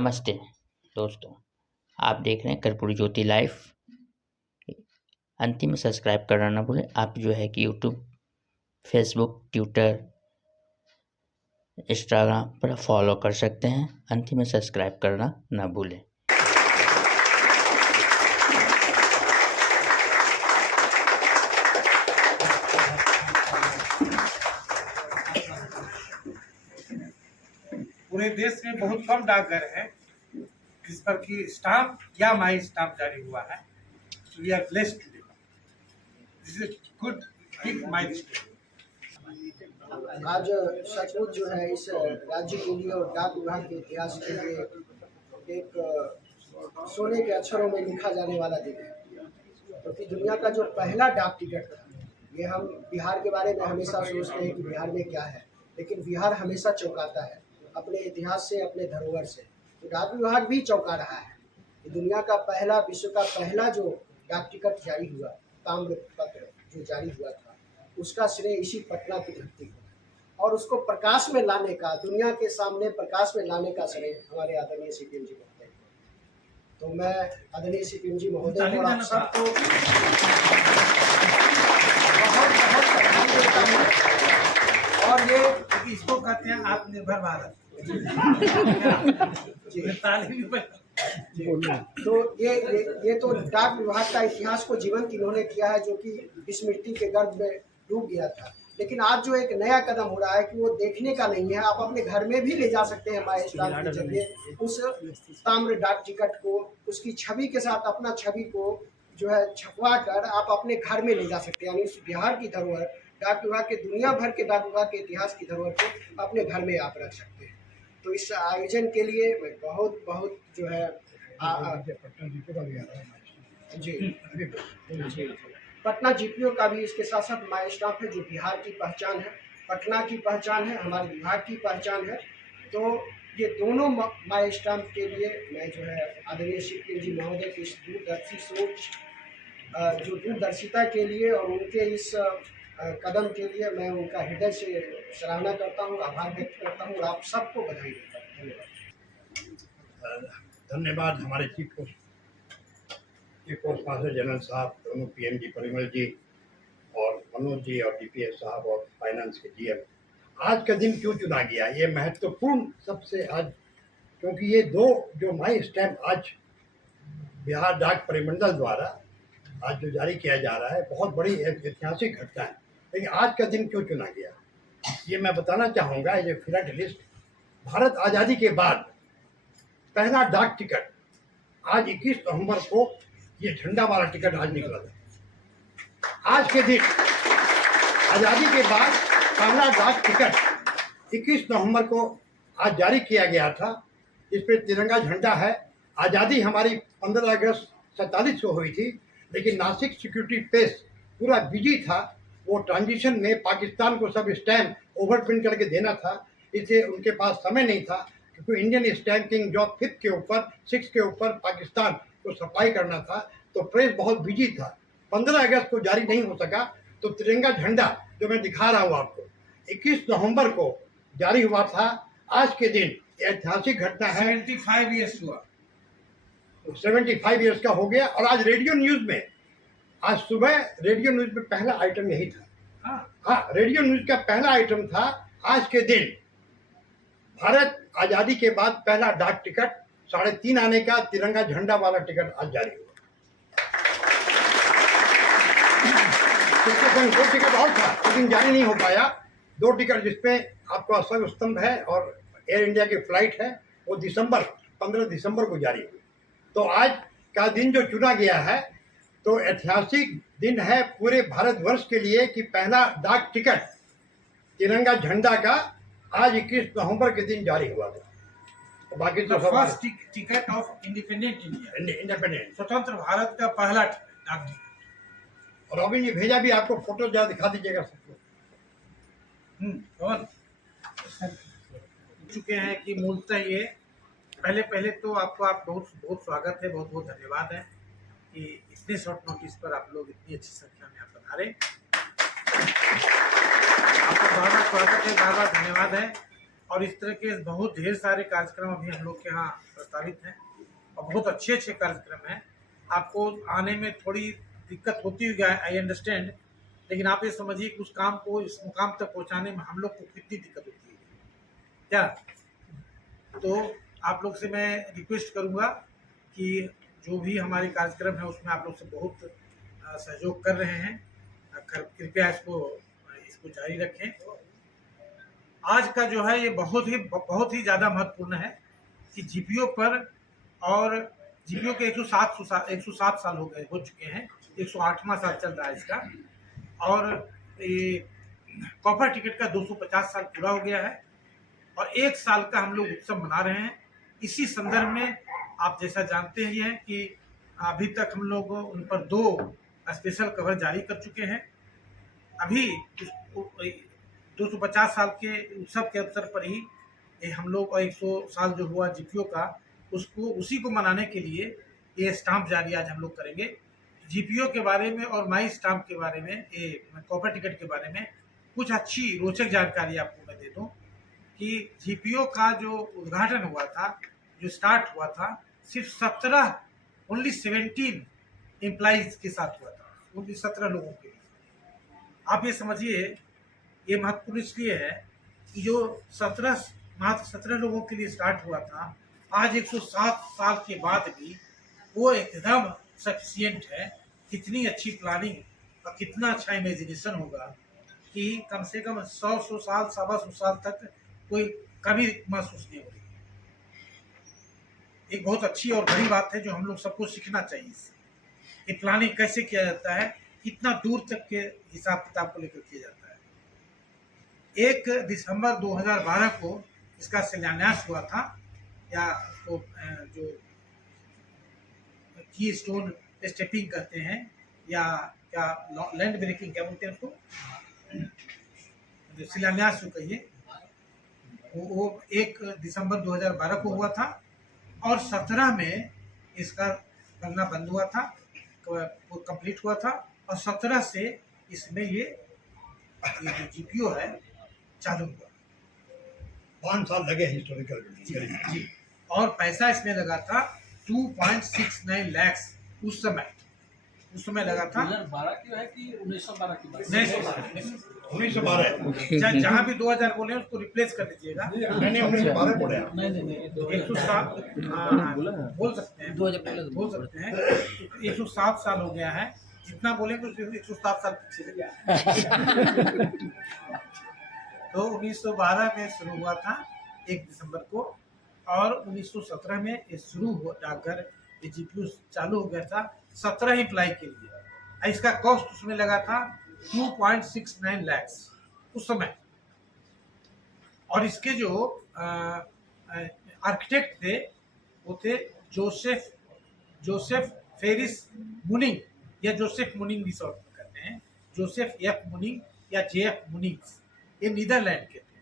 नमस्ते दोस्तों, आप देख रहे हैं कर्पूरी ज्योति लाइव। अंतिम में सब्सक्राइब करना ना भूलें। आप जो है कि यूट्यूब, फेसबुक, ट्विटर, इंस्टाग्राम पर फॉलो कर सकते हैं। अंतिम में सब्सक्राइब करना ना भूलें। पूरे देश में बहुत कम डाकघर हैं जिस पर कि स्टाम्प या माई स्टाम्प जारी हुआ है। We are blessed today. This is good big milestone. आज सचमुच जो है इस राज्य के लिए और डाक विभाग के इतिहास के लिए एक सोने के अक्षरों में लिखा जाने वाला दिन है, क्योंकि दुनिया का जो पहला डाक टिकट था, ये हम बिहार के बारे में हमेशा सोचते हैं कि बिहार में क्या है, लेकिन बिहार हमेशा चौंकाता है अपने इतिहास से, अपने धरोहर से। तो डाक विभाग भी चौंका रहा है कि दुनिया का पहला, विश्व का पहला जो डाक टिकट जारी हुआ, ताम्र पत्र जो जारी हुआ था, उसका श्रेय इसी पटना की धरती को और उसको प्रकाश में लाने का, दुनिया के सामने प्रकाश में लाने का श्रेय हमारे आदरणीय सीपीएम जी को है। तो मैं आदरणीय सीपीएम जी महोदय और आप सबको बहुत बहुत बधाई देता हूँ। और ये इसको कहते हैं आत्मनिर्भर भारत। तो ये तो डाक विभाग का इतिहास को जीवंत इन्होंने किया है, जो कि विस्मृति के गर्भ में डूब गया था। लेकिन आज जो एक नया कदम हो रहा है कि वो देखने का नहीं है, आप अपने घर में भी ले जा सकते हैं माई स्टाम्प के जरिए उस ताम्र डाक टिकट को, उसकी छवि के साथ अपना छवि को जो है छपवा कर आप अपने घर में ले जा सकते हैं। यानी उस बिहार की धरोहर, डाक विभाग के, दुनिया भर के डाक विभाग के इतिहास की धरोहर को अपने घर में आप रख सकते हैं। तो इस आयोजन के लिए मैं बहुत बहुत जो है जी पटना जीपीओ का भी इसके साथ साथ माई स्टाम्प है, जो बिहार की पहचान है, पटना की पहचान है, हमारे विभाग की पहचान है। तो ये दोनों माई स्टाम्प के लिए मैं जो है आदरणीय सीपीएम जी महोदय की इस दूरदर्शी सोच, जो दूरदर्शिता के लिए और उनके इस कदम के लिए मैं उनका हृदय से सराहना करता हूँ, आभार व्यक्त करता हूँ और आप सबको बधाई देता हूँ। धन्यवाद। धन्यवाद हमारे चीफ पोस्ट मास्टर जनरल साहब, दोनों पीएम जी परिमल जी और मनोज जी और डीपीएस साहब और फाइनेंस के जीएम। आज का दिन क्यों चुना गया, ये महत्वपूर्ण सबसे आज, क्योंकि ये दो जो माई स्टैम्प आज बिहार डाक परिमंडल द्वारा आज जो जारी किया जा रहा है, बहुत बड़ी ऐतिहासिक घटना है। लेकिन आज का दिन क्यों चुना गया, ये मैं बताना चाहूँगा। ये फ्रंट लिस्ट, भारत आज़ादी के बाद पहला डाक टिकट आज 21 नवंबर को, ये झंडा वाला टिकट आज निकला था। आज के दिन आज़ादी के बाद पहला डाक टिकट 21 नवंबर को आज जारी किया गया था। इस पर तिरंगा झंडा है। आज़ादी हमारी 15 अगस्त 47 को हुई थी, लेकिन नासिक सिक्योरिटी पेस पूरा बिजी था। वो ट्रांजिशन में पाकिस्तान को सब स्टैम्प ओवर प्रिंट करके देना था, इसलिए उनके पास समय नहीं था, क्योंकि इंडियन स्टैम्पिंग जो 5 के ऊपर 6 के ऊपर पाकिस्तान को सप्लाई करना था, तो प्रेस बहुत बिजी था। 15 अगस्त को जारी नहीं हो सका, तो तिरंगा झंडा जो मैं दिखा रहा हूँ आपको, 21 नवंबर को जारी हुआ था। आज के दिन ऐतिहासिक घटना है। 75 ईयर्स हुआ, 75 ईयर्स का हो गया। और आज रेडियो न्यूज़ में, आज सुबह रेडियो न्यूज़ में पहला आइटम यही था। हाँ, रेडियो न्यूज़ का पहला आइटम था आज के दिन भारत आज़ादी के बाद पहला डाक टिकट 3.5 आने का तिरंगा झंडा वाला टिकट आज जारी हुआ। इसके संग 2 टिकट और था, लेकिन जारी नहीं हो पाया। 2 टिकट जिसपे आपको अशोक स्तंभ है और एयर इंडिया की फ्लाइट है, वो 15 दिसंबर को जारी हुई। तो आज का दिन जो चुना गया है, तो ऐतिहासिक दिन है पूरे भारतवर्ष के लिए कि पहला डाक टिकट तिरंगा झंडा का आज 21 नवंबर के दिन जारी हुआ था। तो बाकी तो first ticket of independent India, स्वतंत्र भारत का पहला डाक टिकट। और रॉबिन जी भेजा भी आपको, फोटो जरा दिखा दीजिएगा सबको। चुके हैं कि मूलतः ये पहले तो आपको बहुत बहुत स्वागत है, बहुत बहुत धन्यवाद है कि इतने शॉर्ट नोटिस पर आप लोग इतनी अच्छी संख्या में आप पधारे। आपका बहुत बहुत स्वागत है, बार बार धन्यवाद है। और इस तरह के बहुत ढेर सारे कार्यक्रम अभी हम लोग के यहाँ प्रस्तावित हैं और बहुत अच्छे अच्छे कार्यक्रम हैं। आपको आने में थोड़ी दिक्कत होती होगी, आई अंडरस्टैंड, लेकिन आप ये समझिए कि उस काम को इस मुकाम तक पहुँचाने में हम लोग को कितनी दिक्कत होती है क्या। तो आप लोग से मैं रिक्वेस्ट करूँगा कि जो भी हमारे कार्यक्रम है उसमें आप लोग से बहुत सहयोग कर रहे हैं, कृपया इसको जारी रखें। आज का जो है ये बहुत ही ज़्यादा महत्वपूर्ण है कि जीपीओ पर, और जीपीओ के 107 साल हो चुके हैं, 108वां साल चल रहा है इसका, और ये कॉपर टिकट का 250 साल पूरा हो गया है और 1 साल का हम लोग उत्सव मना रहे हैं। इसी संदर्भ में आप जैसा जानते ही हैं कि अभी तक हम लोग उन पर 2 स्पेशल कवर जारी कर चुके हैं। अभी 250 साल के उत्सव के अवसर पर ही ये हम लोग 100 साल जो हुआ जीपीओ का, उसी को मनाने के लिए ये स्टाम्प जारी आज हम लोग करेंगे। जीपीओ के बारे में और माई स्टाम्प के बारे में, ये कॉपर टिकट के बारे में कुछ अच्छी रोचक जानकारी आपको मैं दे दूं कि जीपीओ का जो उद्घाटन हुआ था, जो स्टार्ट हुआ था, सिर्फ ओनली 17 एम्प्लॉइज के साथ हुआ था, ओनली 17 लोगों के लिए। आप ये समझिए, ये महत्वपूर्ण इसलिए है कि जो मात्र 17 लोगों के लिए स्टार्ट हुआ था, आज 107 साल के बाद भी वो एकदम सफिशिएंट है। कितनी अच्छी प्लानिंग और कितना अच्छा इमेजिनेशन होगा कि कम से कम 100 साल, 125 साल तक कोई कमी महसूस नहीं होगी। एक बहुत अच्छी और बड़ी बात है जो हम लोग सबको सीखना चाहिए इससे, कि प्लानिंग कैसे किया जाता है, कितना दूर तक के हिसाब किताब को लेकर किया जाता है। 1 दिसंबर 2012 को इसका शिलान्यास हुआ था, या उसको जो की स्टोन स्टेपिंग कहते हैं, या क्या लैंड ब्रेकिंग क्या बोलते हैं उसको, जो शिलान्यास जो कहिए, वो 1 दिसंबर 2012 को हुआ था और 17 में इसका बनना बंद हुआ था, वो कंप्लीट हुआ था, और 17 से इसमें ये जो जीपीओ है चालू हुआ। 5 साल लगे हिस्टोरिकल जी, और पैसा इसमें लगा था 2.69 लाख उस समय लगा था। 2012 की है कि 1912 की बात? 1912 जहाँ भी 2000 बोले उसको रिप्लेस कर दीजिएगा। मैंने 1912 बोला। नहीं 107 बोल सकते हैं, 107 साल हो गया है, जितना बोलेंगे उससे 107 साल पीछे गया। तो 1912 में शुरू हुआ था 1 दिसंबर को, और 1917 में ये शुरू हो जाकर ये जीपीओ चालू हो गया था 17 एम्प्लॉय के लिए। इसका कॉस्ट उसमें लगा था 2.69 लाख उस समय। और इसके जो आर्किटेक्ट थे वो थे जोसेफ फेरिस मुनिंग, या जोसेफ मुनिंग भी शॉर्ट में करते हैं, जोसेफ एफ मुनिंग या जेएफ मुनिंग। ये नीदरलैंड के थे,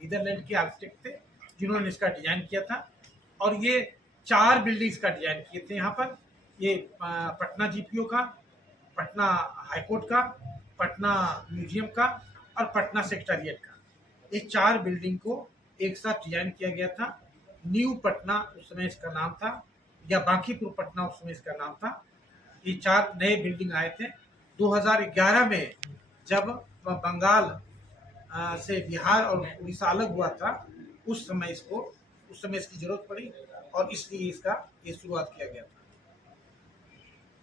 नीदरलैंड के आर्किटेक्ट थे जिन्होंने इसका डिजाइन किया था। और ये 4 बिल्डिंग्स का डिजाइन किए थे यहाँ पर, ये पटना जीपीओ का, पटना हाईकोर्ट का, पटना म्यूजियम का और पटना सेक्रेटेरिएट का, ये 4 बिल्डिंग को एक साथ डिजाइन किया गया था। न्यू पटना उस समय इसका नाम था, या बांकीपुर पटना उस समय इसका नाम था। ये 4 नए बिल्डिंग आए थे। 2011 में जब बंगाल से बिहार और उड़ीसा अलग हुआ था, उस समय इसकी जरूरत पड़ी और इसलिए इसका ये शुरुआत किया गया था।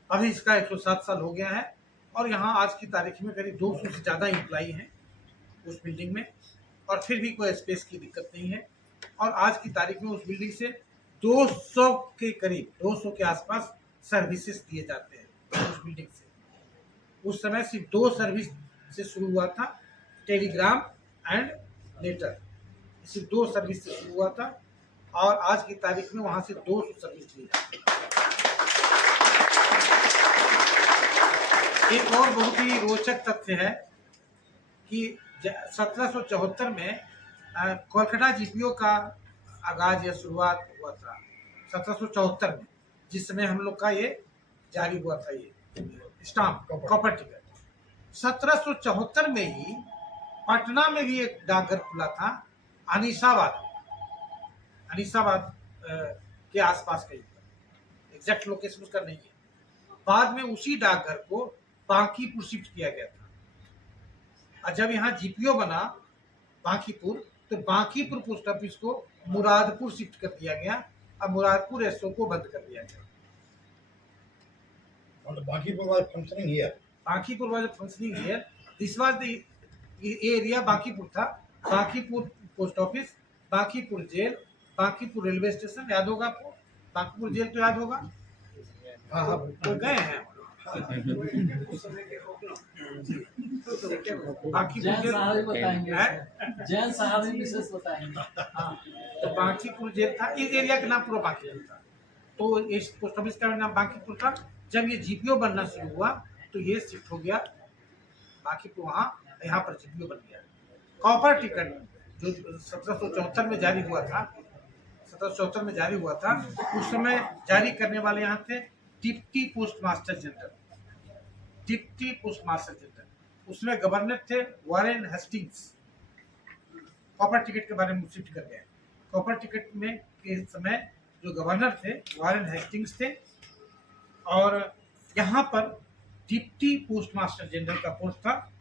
अभी इसका 107 साल हो गया है और यहाँ आज की तारीख में करीब 200 से ज़्यादा एम्प्लॉई हैं उस बिल्डिंग में, और फिर भी कोई स्पेस की दिक्कत नहीं है। और आज की तारीख में उस बिल्डिंग से 200 के करीब, 200 के आसपास सर्विसेज दिए जाते हैं उस बिल्डिंग से। उस समय सिर्फ 2 सर्विस से शुरू हुआ था, टेलीग्राम एंड लेटर, सिर्फ 2 सर्विस से शुरू हुआ था, और आज की तारीख में वहाँ से 200 सर्विस दी जाती है। एक और बहुत ही रोचक तथ्य है कि 1774 में कोलकाता जीपीओ का आगाज या शुरुआत हुआ था 1774 में, जिस समय हम लोग का ये जारी हुआ था, ये स्टाम्प कॉपर टिकट। 1774 में ही पटना में भी एक डाकघर खुला था अनीसाबाद के आसपास कहीं पर, एग्जैक्ट लोकेशन उसका नहीं है। बाद में उसी डाकघर को बांकीपुर शिफ्ट किया गया था, और जब यहाँ जीपीओ बना बांकीपुर, तो बांकीपुर पोस्ट ऑफिस को मुरादपुर शिफ्ट कर दिया गया, और मुरादपुर एसओ को बंद कर दिया गया। और Bankipur was functioning here. Bankipur was functioning here, this was the area Bankipur था। Bankipur post office, Bankipur jail, Bankipur railway station, याद होगा आपको? बांकीपुर जेल तो याद होगा, हाँ हाँ तो गए हैं बांकीपुर जैन जेल साहब ही बताएंगे, है? जैन साहब ही विशेष बताएंगे। हाँ, तो बांकीपुर जेल था, इस एरिया का नाम पूरा बांकीपुर था। तो इस पोस्ट ऑफिस का नाम बांकीपुर था। जब ये जीपीओ बनना शुरू हुआ तो ये शिफ्ट हो गया बांकीपुर, वहाँ यहाँ पर जीपीओ बन गया। कॉपर टिकट जो 1774 में जारी हुआ था, 1774 में जारी हुआ था, उस समय जारी करने वाले यहाँ थे deputy post master general, deputy post master general. उसमें गवर्नर थे वारेन हेस्टिंग्स। कॉपर टिकट के बारे में शिफ्ट कर गए। कॉपर टिकट में के समय जो गवर्नर थे वारेन हेस्टिंग्स थे, और यहाँ पर डिप्टी पोस्ट मास्टर जनरल का पोस्ट था,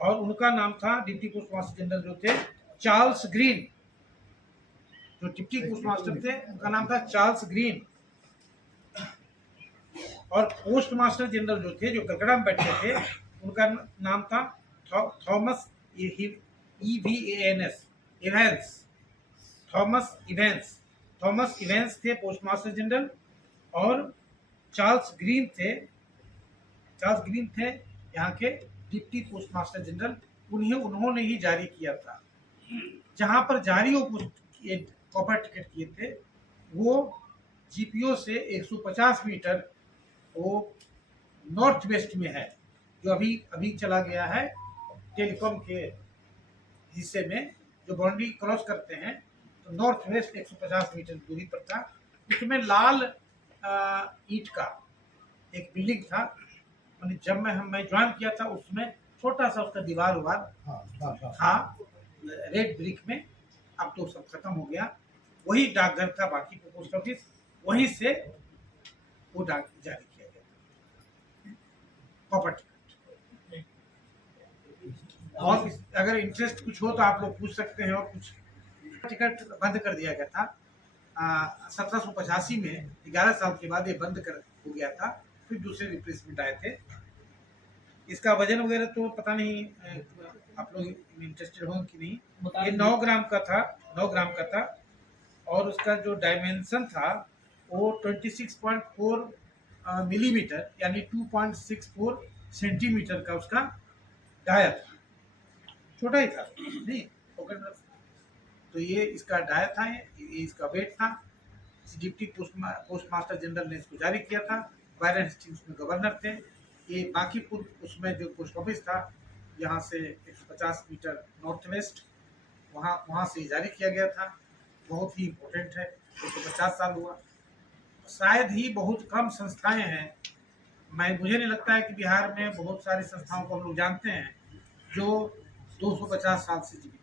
और उनका नाम था, डिप्टी पोस्ट मास्टर जनरल जो थे चार्ल्स ग्रीन। जो डिप्टी पोस्ट मास्टर थे उनका नाम था चार्ल्स ग्रीन, और पोस्ट मास्टर जनरल जो थे, जो कलकत्ता में बैठे थे, उनका नाम था Thomas EVANS, Evans, Thomas Evans. Thomas Evans थे पोस्ट मास्टर जनरल, और चार्ल्स ग्रीन थे यहाँ के डिप्टी पोस्ट मास्टर जनरल। उन्होंने ही जारी किया था। जहाँ पर जारी कॉपर टिकट किए थे वो जीपीओ से 150 मीटर वो नॉर्थ वेस्ट में है, जो अभी चला गया है टेलीकॉम के हिस्से में। जो बाउंड्री क्रॉस करते हैं तो नॉर्थ वेस्ट 150 मीटर दूरी पर था। उसमें लाल ईंट का एक बिल्डिंग था। जब मैं ज्वाइन किया था उसमें छोटा सा उसका दीवार था रेड ब्रिक में, अब तो सब खत्म हो गया। वही डाकघर था बांकीपुर पोस्ट ऑफिस, वहीं से वो डाक जारी किया गया कॉपर टिकट। और अगर इंटरेस्ट कुछ हो तो आप लोग पूछ सकते हैं। और कुछ टिकट बंद कर दिया गया था 1785 में, 11 साल के बाद ये बंद कर हो गया था। फिर दूसरे रिप्लेसमेंट आए थे। इसका वजन वगैरह तो पता नहीं आप लोग इंटरेस्टेड होंगे कि नहीं। ये 9 ग्राम का था, और उसका जो डायमेंशन था वो 26.4 मिलीमीटर यानी 2.64 सेंटीमीटर का उसका डाया था। छोटा ही था, नहीं पॉकेट रफ। तो ये इसका डाया था, ये इसका वेट था। डिप्टी पोस्ट मास्टर जनरल ने इसको जारी किया था। वारेन हेस्टिंग्स में गवर्नर थे। ये बांकीपुर उसमें जो पोस्ट ऑफिस था, यहाँ से 150 मीटर नॉर्थ वेस्ट, वहाँ से जारी किया गया था। बहुत ही इम्पोर्टेंट है। 150 साल हुआ। शायद ही बहुत कम संस्थाएं हैं, मुझे नहीं लगता है कि बिहार में बहुत सारी संस्थाओं को हम लोग जानते हैं जो 250 साल से जीवित